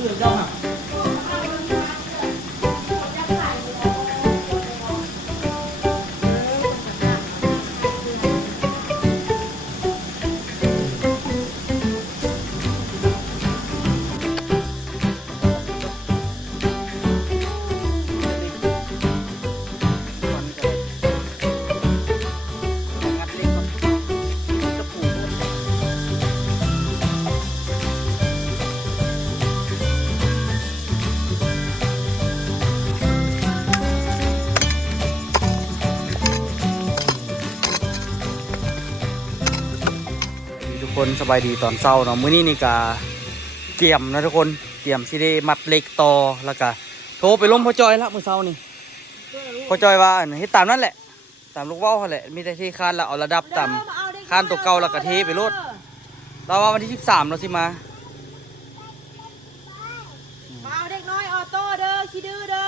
คือเจ้าหนักคนสบายดีตอนเช้าเนาะมื้อนี้นี่กะเกี่ยมนะทุกคนเกี่ยมสิได้มัดเหล็กต่อแล้วก็โทรไปล้มพ่อจอยละมื้อเช้านี่พ่อจอยว่าเฮ็ดตามนั่นแหละตามลูกเว้าหั่นแหละมีแต่ที่คานแล้วเอาระดับต่ำคานตัวเก่าแล้วก็เทไปโลดเราว่าวันที่13เราสิมาเอาเด็กน้อยออโต้เด้อขี้ดื้อเด้อ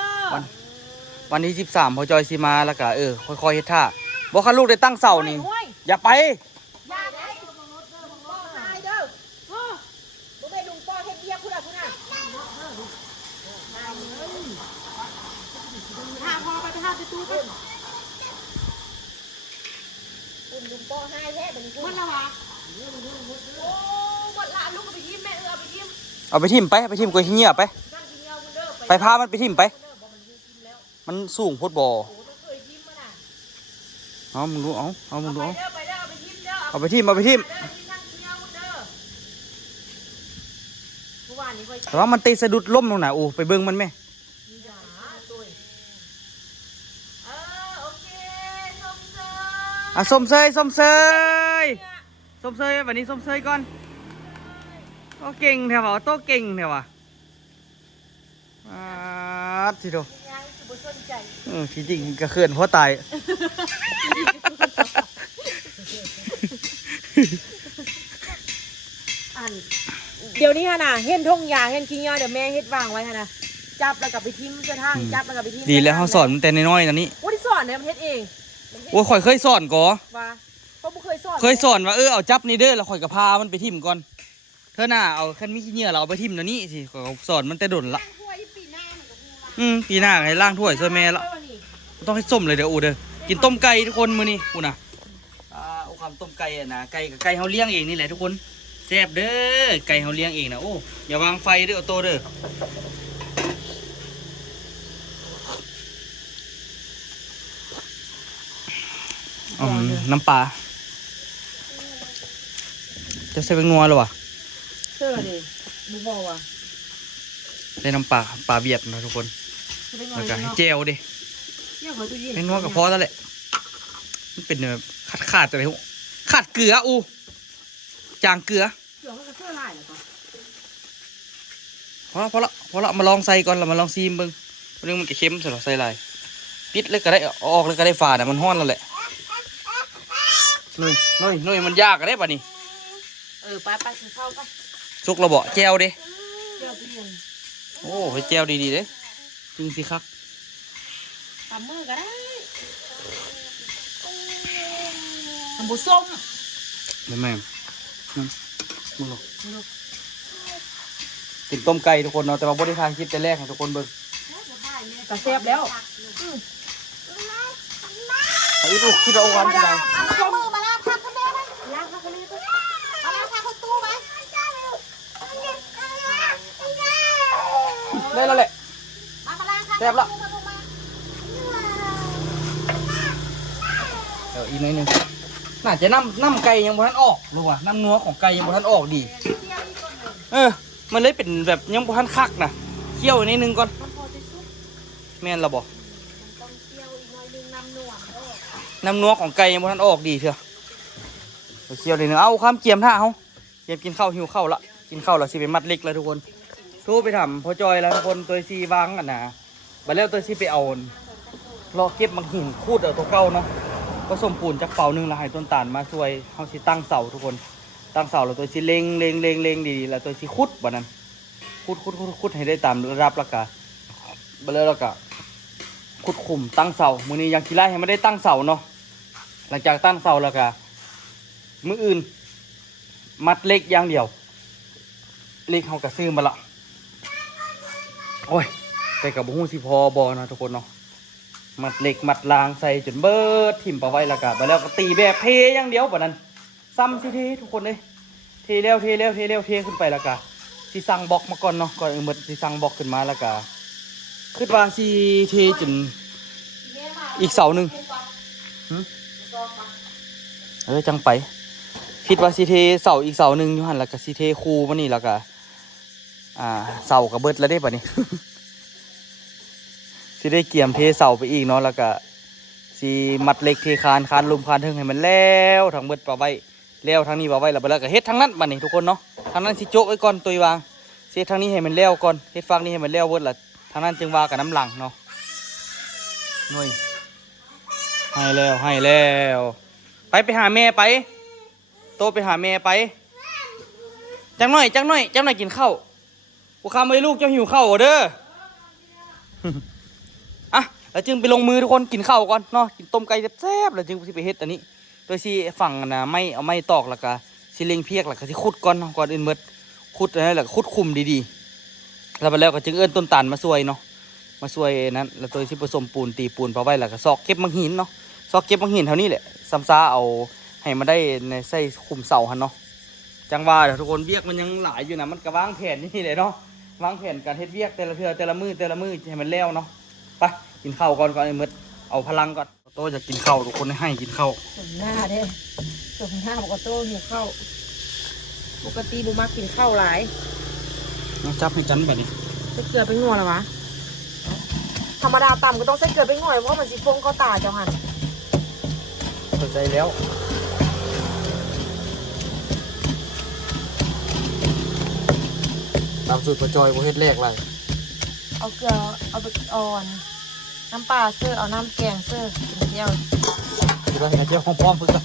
วันที่13พ่อจอยสิมาแล้วก็ค่อยๆเฮ็ดท่าบ่คันลูกได้ตั้งเสานี่อย่าไปลุงโป้ให้แท้เป็นคุณมันละวะโอ้หมดละลูกไปยิ้มแม่เอาไปยิ้ม เอาไปทิ่มกูเงียบไปไปพามันไปทิ่มไปมันสูงโพดบ่เอามึงดูเอามึงดูเอาไปทิ่มแต่ว่ามันตีสะดุดล้มลงน่ะโอ้ไปเบิ่งมันไหมส้มเซยวันนี้ส้มเซยก่อนโตเก่งแถวะโตเก่งแถวะทีเดียวที่จริงกระเขื่อนเพราะตายเดี๋ยวนี้ฮะนะเห็นทงยาเห็นขี้ยาเดี๋ยวแม่เฮ็ดวางไว้ฮะนะจับแล้วกับไปทิ้มเจ้าทางจับแล้วกับไปทิ้มดีแล้วเขาสอนมันแต่น้อยๆนะนี่ว่าที่สอนเนี่ยมันเฮ็ดเองโอ้ข่อยเคยสอนก่อว่าเพราะบุเคยสอนว่าเอาจับนี่เด้อแล้วข่อยกับพามันไปทิ่มก่อนเธอหน้าเอาคันมีขี้เหงื่อเราเอาไปทิ่มตัวนี้สิข่อยสอนมันแต่ดนละปีหน้าให้ล่างถ้วยช่วยแม่ละต้องให้ส้มเลยเดี๋ยวเด้อกินต้มไก่ทุกคนมื้อนี้กูน่ะเอาความต้มไก่นะไก่เฮาเลี้ยงเองนี่แหละทุกคนแซ่บเด้อไก่เฮาเลี้ยงเองนะโอ้อย่าวางไฟเด้อเอาโตเด้อน้ำปลาจะใส่เป็นงัวหรอวะเชื่อดิดูบอกว่าได้น้ำปลาเบียดนะทุกคนแล้วก็ให้เจลดิเป็นงัวกับพอแล้วแหละมันเป็นแบบขาดอะไรพวกขาดเกลือจางเกลือพอละมาลองใส่ก่อนเรามาลองซีมเบิ้งเรื่องมันจะเค็มใส่หรอใส่ลายปิดเลยก็ได้ออกเลยก็ได้ฝาแต่มันห้อนแล้วแหละนุ่ยมันยากกันได้ป่ะนี่ไปเข้าไปสุกเราบอกแจวดิโอ้ไปแจวดีๆเด้จึงสิครับตำมือก็ได้ตำบุส้มแม่มึงหรอกินต้มไก่ทุกคนเนาะแต่ว่าบริทานคลิปแต่แรกให้ทุกคนเบิ่งแต่แซ่บแล้วไอ้ลูกคิดว่าเอาวันที่ไหนได้แล้วแหละแซ่บละอีกหน่อยนึงน่าจะน้ำไก่ยังบ่ทันออกรู้ป่ะน้ำนัวของไก่ยังบ่ทันออกดีมันเลยเป็นแบบยังบ่ทันคักนะเคี่ยวนิดนึงก่อนแม่นเราบอกน้ำนัวของไก่ยังบ่ทันออกดีเถอะเคี่ยวนิดนึงเอาข้ามเกียมท่าเขาเกียมกินข้าวหิวข้าวละกินข้าวแล้วสิไปมัดเล็กแล้วทุกคนโทรไปถามพ่อจอยแล้วทุกคนตัวซีวางกันนะบัดแล้วตัวซีไปเอารอเก็บบางหินคูดเอาตัวเก่าเนาะก็สมปูนจากเป่านึงแล้วให้ต้นตาลมาช่วยเขาสิตั้งเสาทุกคนตั้งเสาแล้วตัวซีเล็งดีๆแล้วตัวซีคุดวันนั้นคุดให้ได้ตามระดับแล้วก็บัดแล้วก็ขุดขุมตั้งเสามื้อนี้ยังกีฬาให้ไม่ได้ตั้งเสาเนาะหลังจากตั้งเสาแล้วก็มื้ออื่นมัดเล็กอย่างเดียวเล็กเขาก็ซื้อมาละ โอ้ยแต่กับบุ้งสิพอบอนะทุกคนเนาะมัดเหล็กมัดรางใส่จนเบิดถิ่มปะไว้และกะไปแล้วก็ตีแบบเทอย่างเดียวแบบนั้นซ้ำสิเททุกคนเลยเทแล้วเทแล้วเทแล้วเทขึ้นไปและกะสิสั่งบล็อกมาก่อนเนาะก่อนหมดสิสั่งบล็อกขึ้นมาและกะคิดว่าสิเทจนอีกเสาหนึ่งจังไปคิดว่าสิเทเสาอีกเสาหนึ่งอยู่หันและกะสิเทคูมานี่และกะเสากับเบิดแล้วได้ป่ะนี่ สิได้เกี่ยมเทเสาไปอีกเนาะแล้วก็สิมัดเหล็กเทคานลุมคานถึงให้มันแล้วทั้งเบิดปะไว้แล้วทั้งนี้ปะไว้แล้วไปแล้วก็เฮ็ดทั้งนั้นบัดนี้ทุกคนเนาะทั้งนั้นสิโจ๊กไว้ก่อนตัววางเฮ็ดทั้งนี้ให้มันแล้วก่อนเฮ็ดฟังนี้ให้มันแล้วเบิดละทั้งนั้นจึงว่ากับน้ำหลังเนาะนุ่ยให้แล้วไปหาแม่ไปโตไปหาแม่ไปจังหน่อยกินข้าวกูคำไว้ลูกเจ้าหิวข้าวเด้อ อ่ะแล้วจึงไปลงมือทุกคนกินข้าวก่อนเนาะกินต้มไก่แซ่บๆแล้วจึงสิไปเฮ็ดอันนี้โดยสิฝั่งนะไม่เอาไม้ตอกแล้วก็สิเล็งเพียกแล้วก็สิขุดก่อนก่อนอื่นเบิดขุดอันนั้นแล้วก็ขุดคุมดีๆแล้วไปแล้วก็จึงเอิ้นต้นตาลมาช่วยเนาะมาช่วยนั้นแล้วตัวสิผสมปูนตีปูนพอไว้แล้วก็ซอกเก็บมังหินเนาะซอกเก็บมังหินเท่านี้แหละซ้ำซาเอาให้มันได้ในใส่คุมเสาหั่นเนาะจังว่าเดี๋ยวทุกคนเวียกมันยังหลายอยู่นะมันก็วางแผนนี่เลยเนาะวางแผนการเฮ็ดเวียกแต่ละเทื่อแต่ละมือให้มันแล้วเนาะไปกินข้าวก่อนไอ้มืดเอาพลังก่อนโตจะกินข้าวทุกคนให้กินข้าว สมหน้าเด้สมหน้าปกติหิวข้าวปกติบุมักกินข้าวหลาย น้องจับให้จันแบบนี้ ใส่เกลือไปงัวหรอวะธรรมดาต่ำก็ต้องใส่เกลือไปงัวเพราะมันสิฟงเข้าตาเจ้าหัน เข้าใจแล้วตามสูตรประจอยโบเฮ็ดแรกเลย เอาเกลือเอาไปอ่อนน้ำปลาเสื้อเอาน้ำแกงเสื้อกินเที่ยว คิดว่าเห็นเจ้าของป้อมเพิ่งเอา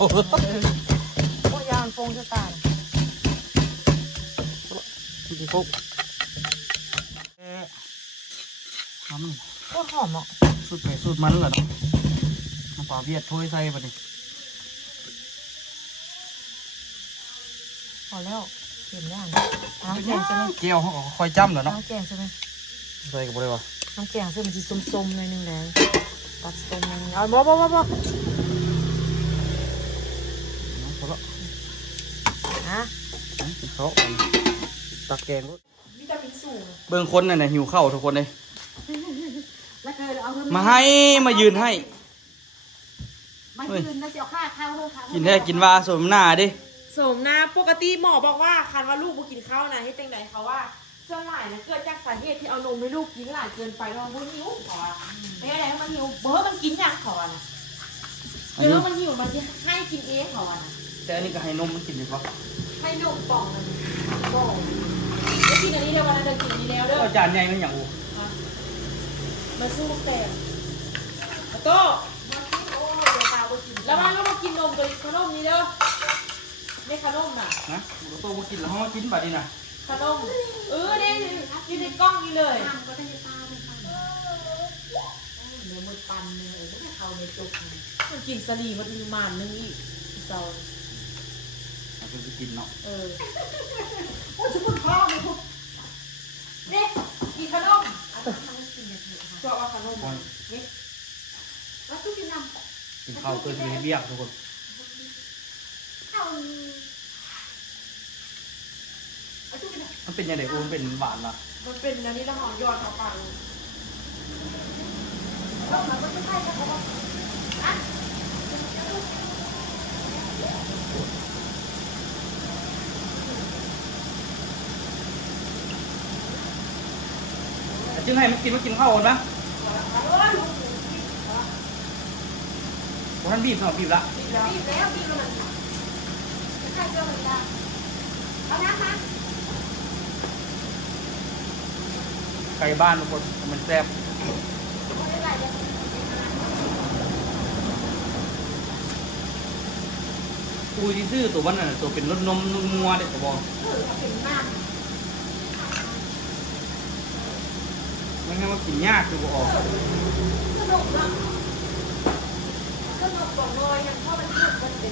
พวกยามันฟงเข้าตา พี่ฟุ๊กท โคตรหอมอ่ะ ำสูตรไหนสูตรมันเหรอเนาะน้ำปลาเวียดถ้วยใส่ไปดิ พอแล้วเค็มย่างน้ำแกงใช่ไหม เจียวเขาก็ค่อยจ้ำเหรอเนาะ น้ำแกงใช่ไหม ใส่กับอะไรวะ น้ำแกงซึ่งมันจะส้มๆหน่อยนึงแล้วตัดส้มหน่อยนึงเอาบ่ พอละ นะ กินข้าวตักแกงรส วิตามินสูง เบื้องคนน่ะหิวข้าวทุกคนเลย แล้วเคยเอาเงิน มายืนให้ มายืนแล้วจะเอาค่าข้าวเพิ่มค่ะ กินได้กินว่าสมหน้าดิ สมนะปกติหมอบอกว่าคันว่าลูกบ่กินข้าวนะให้จังไดเขาว่าส่วนหลายนะเกิดจากสาเหตุที่เอานมให้ลูกกินหลายเกินไปเพราะว่ามันหิวขอไม่ได้ให้มันหิวเบอร์มันกินอย่างขอนะเดี๋ยวมันหิวมันจะให้กินเองขอนะ แต่อันนี้ก็ให้นมมันกินอยู่ปะ ให้นมป่องมันบอกจะกินอันนี้เดี๋ยววันนั้นเดินกินนี้แล้วเด้อ ก็จานใหญ่มันอย่างอู มาสู้แต่โต้แล้วมันก็มากินนมตัวขนมนี้เด้อไม่ขนมน่ะ นะโตมากินแล้วเขามากินแบบนี้นะ ขนมเนี่ยอยู่ในกล้องนี้เลยเนื้อมือปันเนื้อไม่เข้าในจุกมันกินสลีมันมีมันนึงอีกเซา เอาไปกินเนาะ โอ้ยชุดข้าวเลยพวกเนี่ยกินขนมชอบว่าขนมนี่แล้วทุกที่นำ กินข้าวเพื่อจะให้เบี้ยทุกคนมันเป็นยังไงอูมันเป็นหวานล่ะ มันเป็นอันนี้แล้วหอมยอดเข้าไป จึงให้มันกินข้าวก่อนนะท่านบีบสองบีบละ บีบแล้วบีบแล้วมันใช่เจ้าเลยจ้าเอาน้ำมา ไก่บ้านทุกคนมันแซ่บคุยที่ซื้อตัวมันน่ะตัวเป็นรสนมนัวเด็ดกระบอก เป็นมาก ไม่งั้นว่ากินยากคือบ่ออก สนุกนะสนุกกว่าน้อยยังเพราะมันสนุกมันเป็น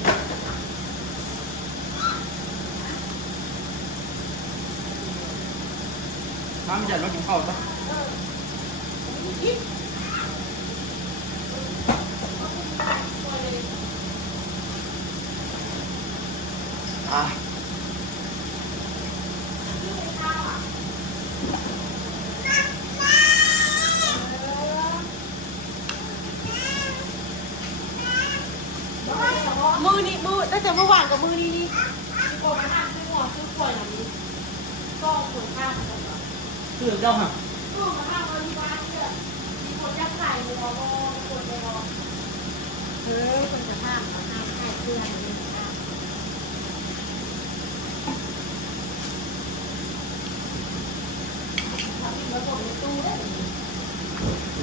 มาไม่จัดมากินข้าวซะอ่ะมือนี่มือตั้งแต่เมื่อวานกับมือนี่นี่มีคนมาห้ามซื้อหัวซื้อขวดอย่างนี้ก็ขวดข้าวกันก่อน เพื่อนเจ้าห่ะ ก็มาห้ามเราที่บ้านเนี่ยมีคนยักษ์ใส่หัวมองคนไปมองเฮ้ยคนจะห้ามมาห้ามให้เพื่อนนี่ห้ามทำระบบในตู้ได้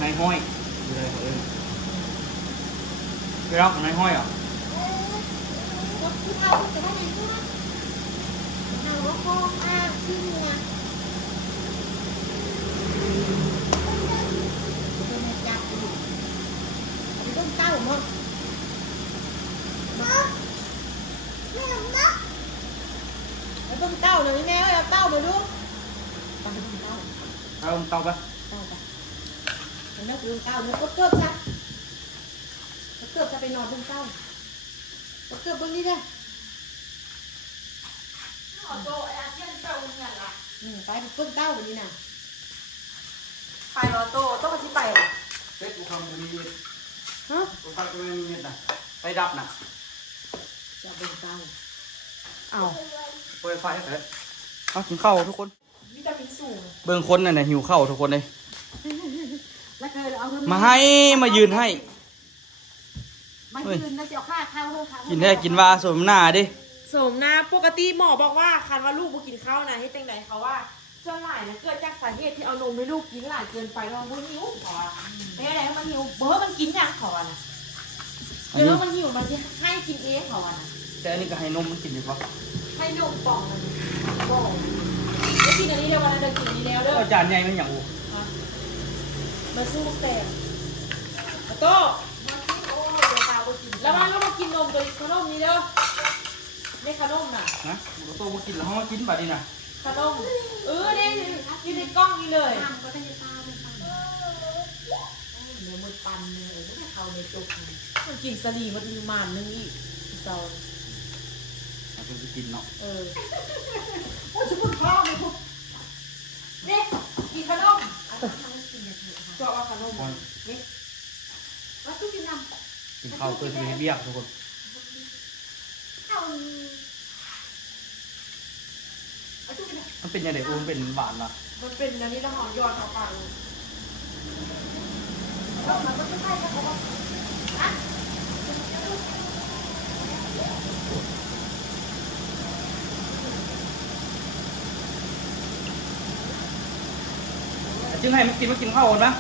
นายห้อยอยู่เลยเขาเองไปรับนายห้อยเหรอ ผู้เฒ่าจะได้ยังไงเอาว่าพ่ออ้างชื่อนะเป็นจับอยู่เป็นต้นเต้าหมดไม่ลำบากแล้วต้นเต้าหน่อยแม่เอาเต้าไปดูตอนต้นเต้า เอาเตาไป เต้าไปเห็นไหมต้นเต้าเนี่ยก็เกิบซะก็เกิบจะไปนอนต้นเต้าก็เกิบบนนี้ได้ ขอโตไอ้อาเซียนเจ้าเนี่ยละ ไปต้นเต้าแบบนี้นะ ไปรอโตต้องมาที่ไปล่ะ เซ็ตกูทำกูมีเม็ด ฮะ กูฟังกูไม่มีเม็ดนะไปดับนะ จะเป็นเต้า เอา เปิดไฟให้เลยเอากินข้าวทุกคน วิตามินสูง เบิ่งคนน่ะหิวข้าวทุกคนเลย แล้วเคยเอาเงิน มาให้มายืนให้ มายืนแล้วจะเอาค่าข้าวเพิ่มค่ะ กินได้กินว่าสมหน้าดิ สมนะปกติหมอบอกว่าคันว่าลูกบ่กินข้าวนะให้จังใดเขาว่าส่วนหลายนะเกิดจากสาเหตุที่เอานมให้ลูกกินหลายเกินไปเพราะมันหิวขอไม่อะไรมันหิวเบอร์มันกินอย่างขอนะ อัน เนื้ นี้ อมันหิวมันจะให้กินเองขอนะ แต่อันนี้ก็ให้นมมันกินดีกว่า ให้นมป่องมันบอกแล้วกินอันนี้เดี๋ยววันนั้นเดี๋ยวกินนี้แล้วเด้อ ก็จานใหญ่ไม่อย่างอู มาสู้แต่โต้แล้วมันก็มากินนมตัวขนมนี้เด้อไม่ขนมน่ะ นะโตมากินแล้วเขามากินแบบนี้นะ ขนมเนี่ยอยู่ในกล้องนี้เลย ทำก็ได้เต้าเป็นปันเนื้อมือปันเลยไม่เอาในจุก มันกินสลีมันมีมันนึงอีกเซา เอาไปกินเนาะ โอ้ฉันพูดข้าวเลยพวกเนี่ยกินขนมชอบว่าขนมเนี่ย ว่าทุกทีน กินข้าวเพื่อจะให้เบี้ยทุกคน ำข้าวเอาทุกทีน มันเป็นยังไงอูมันเป็นหวานนะ มันเป็นอันนี้ละหอมยอดเข้าปาก แล้วมันก็จะใช่แล้วเขาบอกนะ จึงให้มันกินข้าวก่อนนะ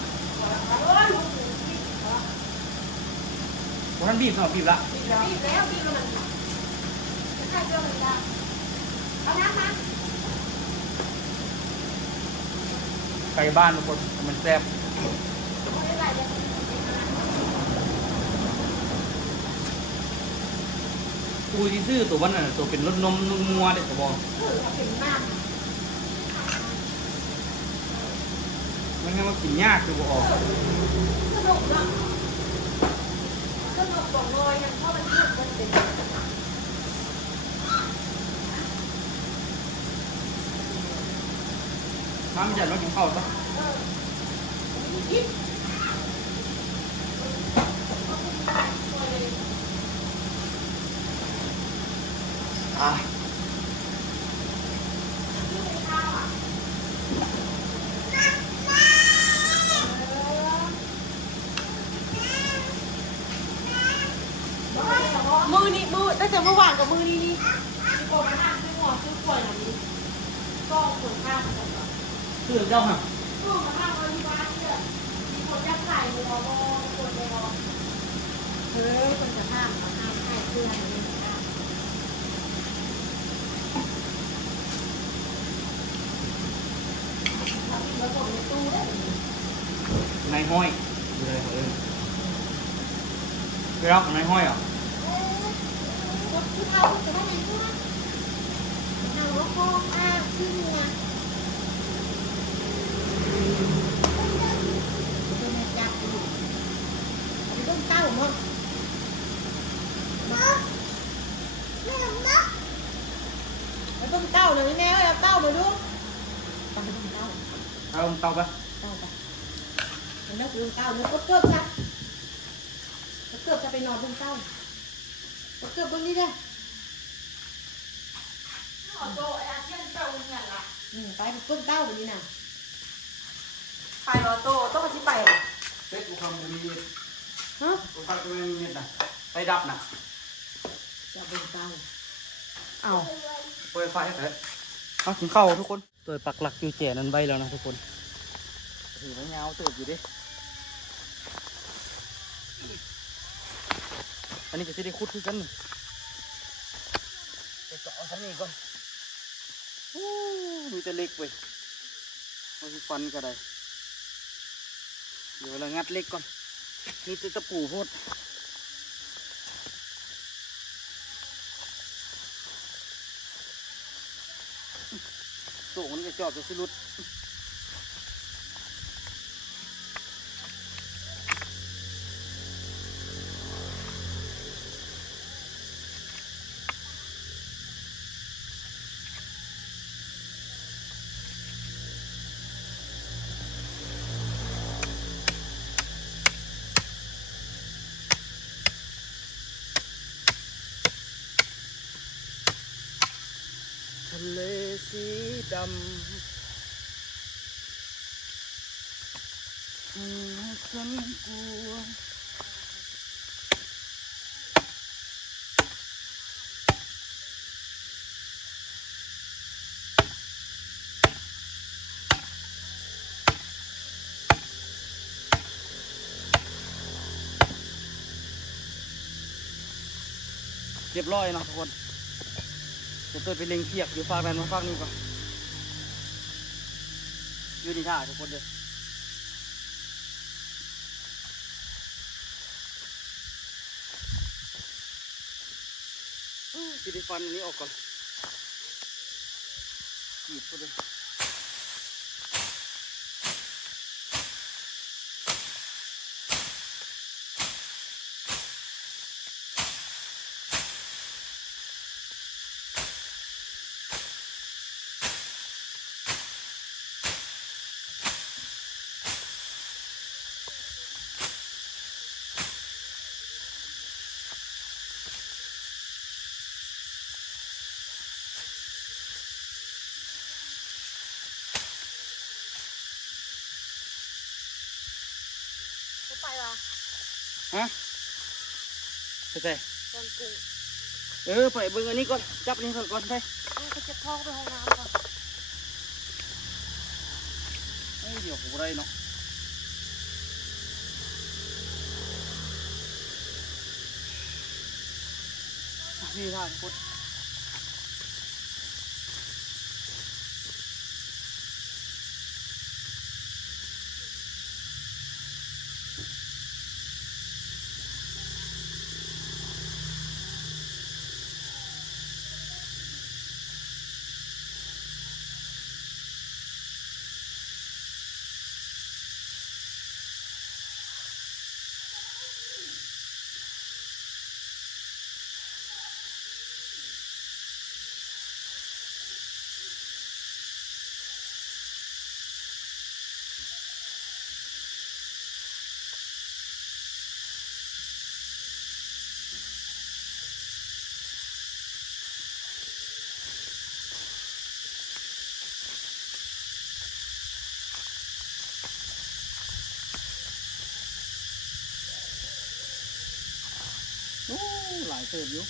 ท่านบีบสำหรับบีบละ บีบแล้วบีบแล้วมันใช่เรื่องอะไรกันเอาน้ำมา ไก่บ้านทุกคนมันแซ่บ ไม่ไหวเลย กูที่ซื้อตัววันน่ะตัวเป็นรสนมนุ่มงัวเด็ดกระบอก เป็นน้ มันงั้นมันกินยากคือบ่ออก ำสนุกเนาะสนุกกว่าน้อยยังเพราะมันเลือกมันเป็น มาไม่จัดมากินข้าวซะอ่ะ มือนี่มือตั้งแต่เมื่อวานกับมือนี่นี่มีคนมาห้ามซื้อหัวซื้อขวดอย่างนี้ก็ขวดข้าวกันก่อน เพื่อนเจ้าห่ะ ก็มาห้ามเราที่บ้านเนี่ยมีคนยักษ์ใส่หัวมองคนไปมอง เฮ้ยคนจะห้ามมาห้ามให้เพื่อนนี่ห้าม ทำระบบในตู้ได้ นายห้อยอยู่เลยเขาเองไปรับนายห้อยเหรอ ผู้เฒ่าจะได้ยังไงเอาว่าพ่ออ้างชื่อนะ จะเป็นเก้า เอาเตาไป เก้าไปเห็นไหมคือเก้าเนื้อเกิบซะเกิบจะไปนอนบนเก้าเกิบบนนี้ได้ ขอโตไอ้อาเซียนเจ้าเงินละ ไปเพิ่งเก้าบนนี้น่ะ ไปรอโตต้องมาที่ไปอ่ะ เซ็ตกูทำกูมีเม็ด ฮะ กูฟังกูไม่มีเม็ดนะไปดับนะ จะเป็นเก้า เอา เปิดไฟเลยเอากินข้าวทุกคนตัวปักหลักอยู่แจนั้นไว้แล้วนะทุกคนถือว่าเงาเติบอยู่ดิอันนี้ก็จะได้คุดคือกันไปเจาะชั้นนี้ก่อนมีแต่เล็กเว้ยเอาที่ฟันก็ได้เดี๋ยวเรางัดเล็กก่อนนี่จะตะปูโพดโซ่มันจะจอบจะสิรุดทะเลสีดำฉันกลัวเรียบร้อยเนาะทุกคนจะตัวไปเล็งเทียบอยู่ฝั่งนั้นมาฝั่งนี้ก่อนอยู่นี่ท่าทุกคนเด้อสิได้ฟันอันนี้ออกก่อนกีบพอดีไปวะ ฮะไปใส่ ตอนกุ้ง ไปเบิ่งอันนี้ก่อนจับอันนี้ก่อนไป เขาจะท้องไปห้องน้ำก่อน เดี๋ยวผมได้เนาะนี่ท่าทุกคนหลายเติบอยู่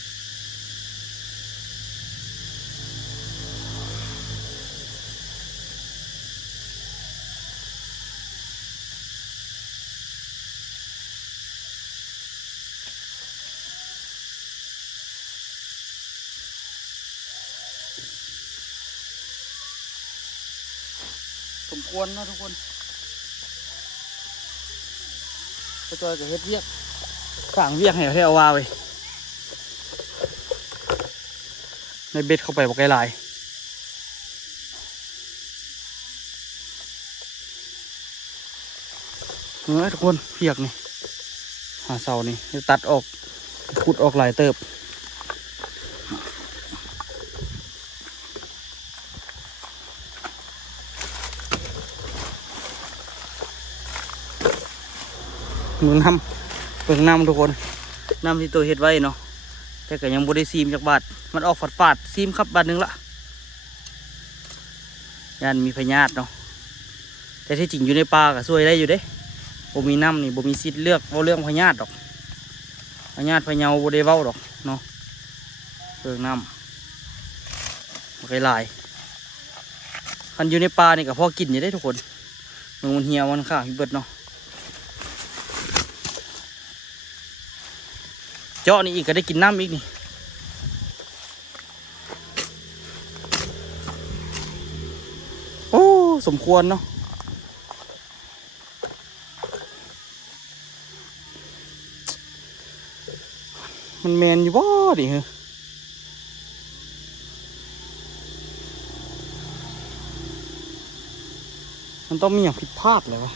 สมควรนะทุกคนก็จอยกับเฮ็ดเวียกสั่งเวียกให้เอาว่าไว้ในเบ็ดเข้าไปบอกไกลายทุกคนเพียกนี่หาเสานี่จะตัดออกขุดออกหลายเติบ มือน้ำเบิ่งน้ำทุกคนน้ำที่ตัวเฮ็ดไว้เนาะแต่ก็ยังบ่ได้ซีมจากบาทมันออกฝาดๆซีมครับบาทหนึงละยันมีพยาธิเนาะแต่ที่จริงอยู่ในป่าก็ช่วยได้อยู่เด้บ่มีน้ำนี่บ่มีสิทธิ์เลือกเว้าเรื่องพยาธิดอกพยาธิพะเยาบ่ได้เว้าดอกเนาะเบิ่งน้ำบ่ได้หลายคันอยู่ในป่านี่ก็พอกินอยู่ได้ทุกคนมันเหี่ยวมันข้างเบิดเนาะเจาะนี่อีกก็ได้กินน้ำอีกนี่โอ้สมควรเนาะมันแมนอยู่บ่ดิเหรอมันต้องมีอย่างผิดพลาดเลยวะ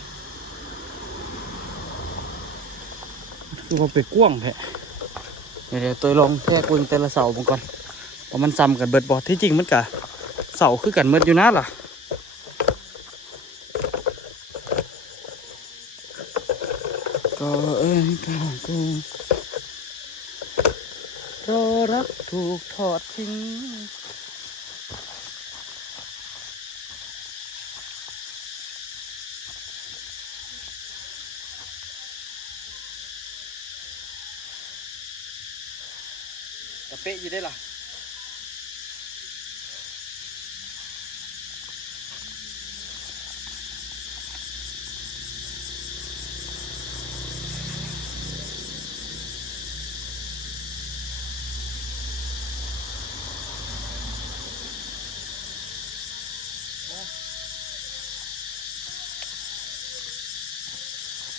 คือว่าไปกว้างแท้เดี๋ยวตัวลองแค่กุญแต่ละเสาบางก่อนว่ามันซ้ำกันเบิดบอที่จริงมันกะเสาคือกันเบิดอยู่นะล่ะก็ก็รอรักถูกทอดทิ้งแต่เป๊ะอยู่ได้ล่ะ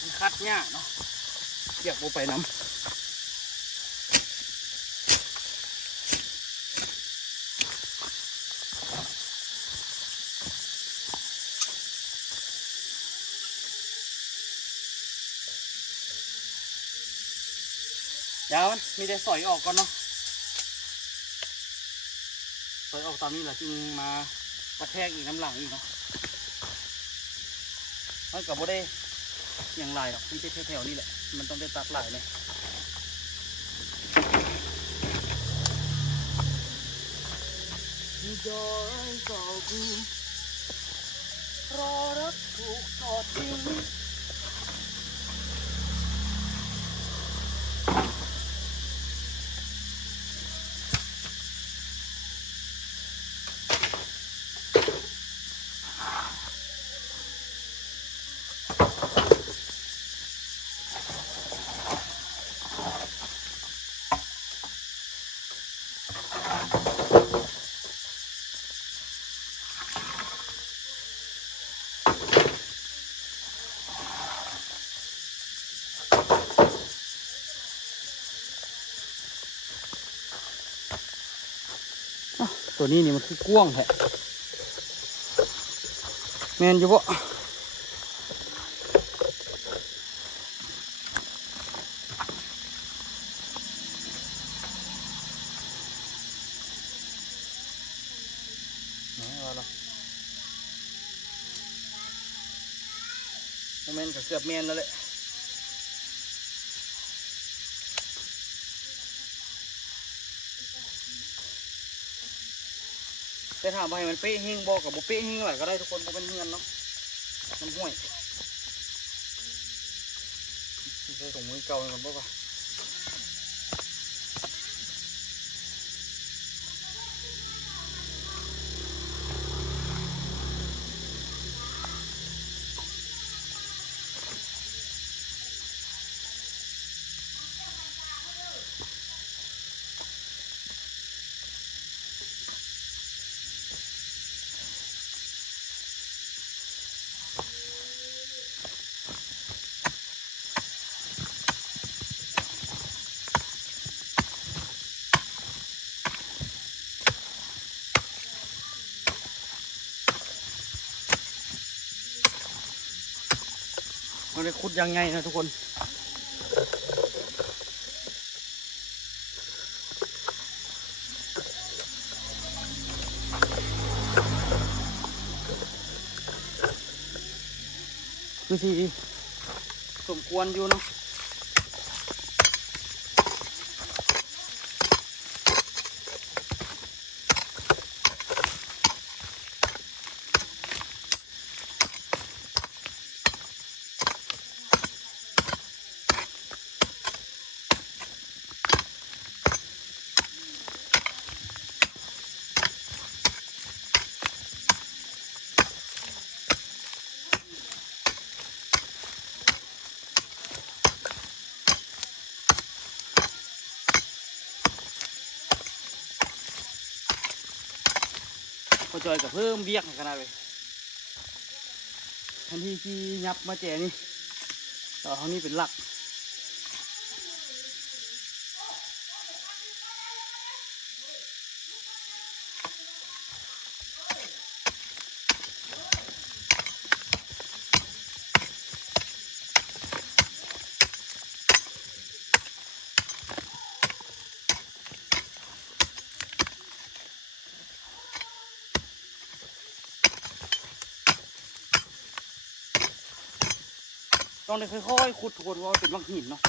มันคัดง่ายเนาะเกียบไปน้ำยาวมันมีแต่สอยออกก่อนเนาะสอยออกตามนี้แหละจึงมากระแทกอีกน้ำหลังอีกเนาะมันกับโบได้อย่างไรหรอกมีแต่แถวๆนี่แหละมันต้องได้ตัดหลายเลยจอยก็กูรอรักถูกทอดทิ้งตัวนี้นี่มันคือกว้างแท้แมนอยู่บ่แมนกับเกือบแมนแล้วแหละแต่ถามว่าให้มันเป๊ะเฮงบอกกับบุเป๊ะเฮงอะไรก็ได้ทุกคนบ่เป็นเงินเนาะมันห่วยใส่ถุงมือเก่ากันบ่ป่ะมันได้ขุดยังไงนะทุกคนคือสิสมควรอยู่เนาะ จอยกับเพิ่มเวียกขนาดเลยทันทีที่ยับมาแจนี่ต่อเขานี่เป็นหลักต้องได้ค่อยๆขุดทุกคนเพราะว่าเป็นบางหินเนาะ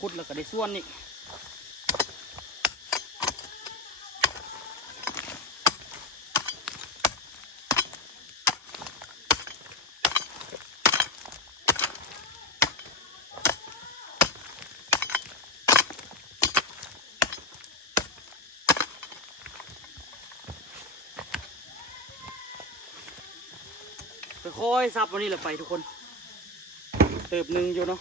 ขุดแล้วก็ได้ส่วนนี่ค่อยๆซับวันนี้แหละไปทุกคนเติบหนึ่งอยู่เนาะ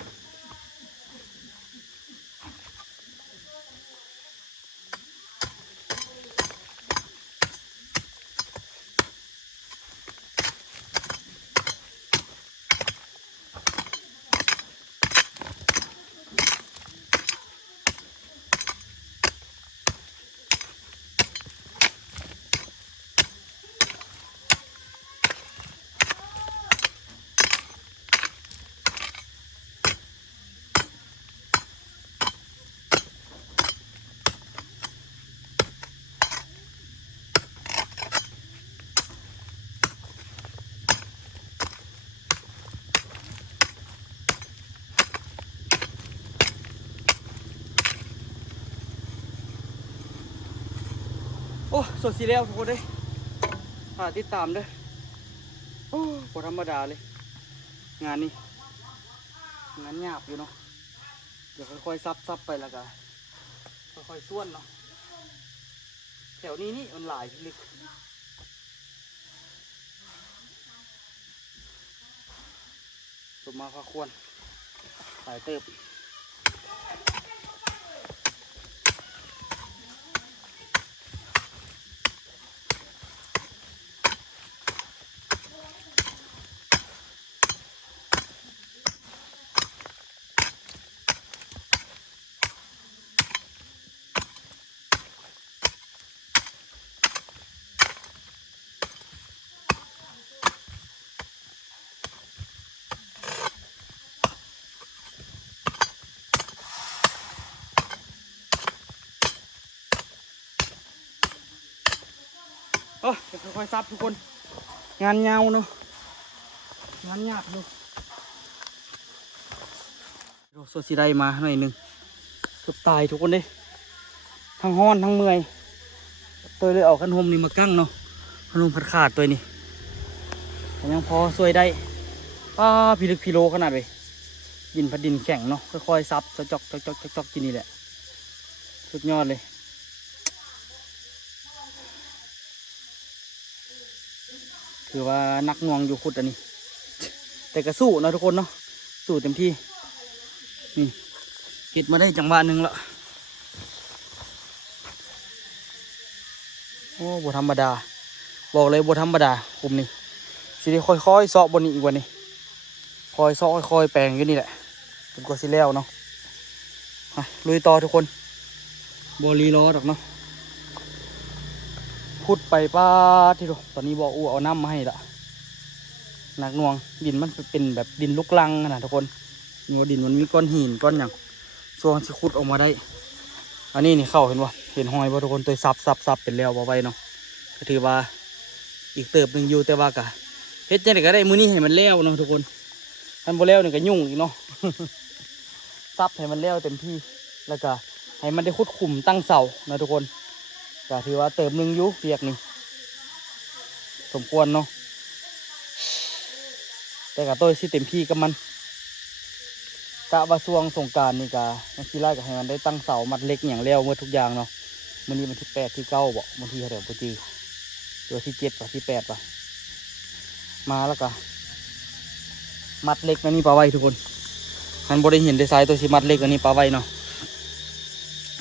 โอ้สดสีแล้วทุกคนเลยติดตามเด้อโอ้โหธรรมดาเลยงานนี้งานหยาบอยู่เนาะเดี๋ยวค่อยๆซับไปแล้วก็ค่อยๆส่วนเนาะแถวนี้นี่มันหลายลึกสมมาพาควรสายเติบเดี๋ยวค่อยๆซับทุกคนงานยาวเนาะงานยากเนาะสดสีได้มาหน่อยหนึ่งเกือบตายทุกคนเลยทั้งห้อนทั้งเมื่อยตัวเลยเอาขนมนี่มากั้งเนาะขนมผัดขาดตัวนี้แต่ยังพอสวยได้พิลึกพิโลขนาดเลยดินพัดดินแข็งเนาะค่อยๆซับจอกจอกกินนี่แหละสุดยอดเลยคือว่านักงวงอยู่ขุดอันนี้แต่ก็สู้นะทุกคนเนาะสู้เต็มที่นี่เก็บมาได้จังหวะหนึ่งละโอ้บ่ธรรมดาบอกเลยบ่ธรรมดากลุ่มนี้สิได้ค่อยๆเซาะบนนี้อีกวันนี้คอยเซาะค่อยๆแปลงอยู่นี่แหละจนกว่าสิแล้วเนาะลุยต่อทุกคนบ่รีรอดอกเนาะขุดไปป้าที่ดูตอนนี้บอกเอาน้ำมาให้ละหนักหน่วงดินมันเป็นแบบดินลุกลังนะทุกคนนี่ว่าดินมันมีก้อนหินก้อนอย่างส่วนที่ขุดออกมาได้อันนี้นี่เข้าเห็นว่าเห็นหอยบ่ทุกคนตัวซับเป็นแล้วบ่ไว้เนาะก็ถือว่าอีกเติบหนึ่งอยู่แต่ว่ากะเฮ็ดจังได๋ก็ได้มื้อนี้ให้มันแล้วเนาะทุกคนถ้าบ่แล้วนี่ก็ยุ่งอีกเนาะ ซับให้มันแล้วเต็มที่แล้วก็ให้มันได้ขุดขุมตั้งเสานะทุกคนก็ถือว่าเติบหนึ่งอยู่เปียกนี่สมควรเนาะแต่กับตัวสิเต็มที่กับมันกะว่าช่วงสงกรานต์นี่กะนักกีฬาก็ให้มันได้ตั้งเสามัดเล็กอย่างแล้วเมื่อทุกอย่างเนาะ มื้อนี้วันที่8ที่9บ่บางทีเดี๋ยวบ่จื้อตัวที่7ป่ะที่8ป่ะมาแล้วก็มัดเล็กอันนี้ปลาไว้ทุกคนมันบ่ได้เห็นได้สายตัวสิมัดเล็กอันนี้ปลาไว้เนาะ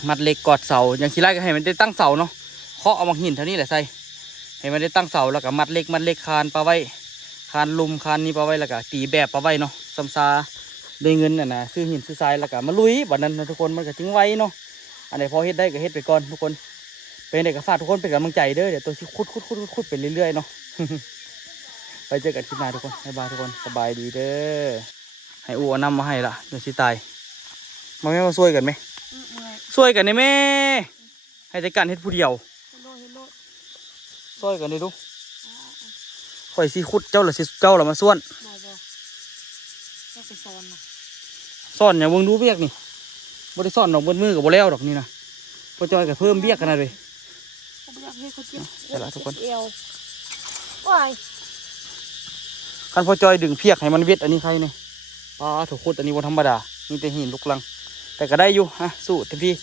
มัดเล็กกอดเสาอย่างที่แรกก็ให้มันได้ตั้งเสาเนาะเคาะเอามาหินเท่านี้แหละใส่ให้มันได้ตั้งเสาแล้วก็มัดเล็กคานปลาไว้คานลุมคานนี้ปลาไว้แล้วก็ตีแบบปลาไว้เนาะซ้ำซาได้เงินน่ะนะซื้อหินซื้อทรายแล้วก็มาลุยบัดนั้นนะทุกคนมันก็ถึงไว้เนาะอันไหนพอเฮ็ดได้ก็เฮ็ดไปก่อนทุกคนเป็นเด็กก็ฝากทุกคนเป็นกำลังใจเด้อเดี๋ยวตัวสิขุดไปเรื่อยๆเนาะ ไปเจอกันคลิปหน้าทุกคนบ๊ายบายทุกคนสบายดีเด้อให้อูเอานำมาให้ละเดี๋ยวสิตายมาไม่มาช่วยกันไหม เมื่อย ช่วยกันได้ไหมให้แต่กันเฮ็ดผู้เดียว เฮ็ดโลด ช่วยกันได้ดูข่อยสิขุดเจ้าหรือสิเจ้าหรือมาส่วน บ่ต้องไปซ้อนนะ ซ่อนอย่างเบิ่งดูเบียกนี่บ่ได้ซ่อนดอกเบิ้มือกับบ่แล้วดอกนี่นะพ่อจอยก็เพิ่มเบียกขนาดเลย เขาบ่อยากให้เขาเจ็บ ใช่ละทุกคน เอวว้าย คันพ่อจอยดึงเพียกให้มันเวทอันนี้ใครเนี่ยป้าถูกขุดอันนี้บ่ธรรมดามีแต่หินลูกลัง แต่ก็ได้อยู่ฮะสู้เต็มที่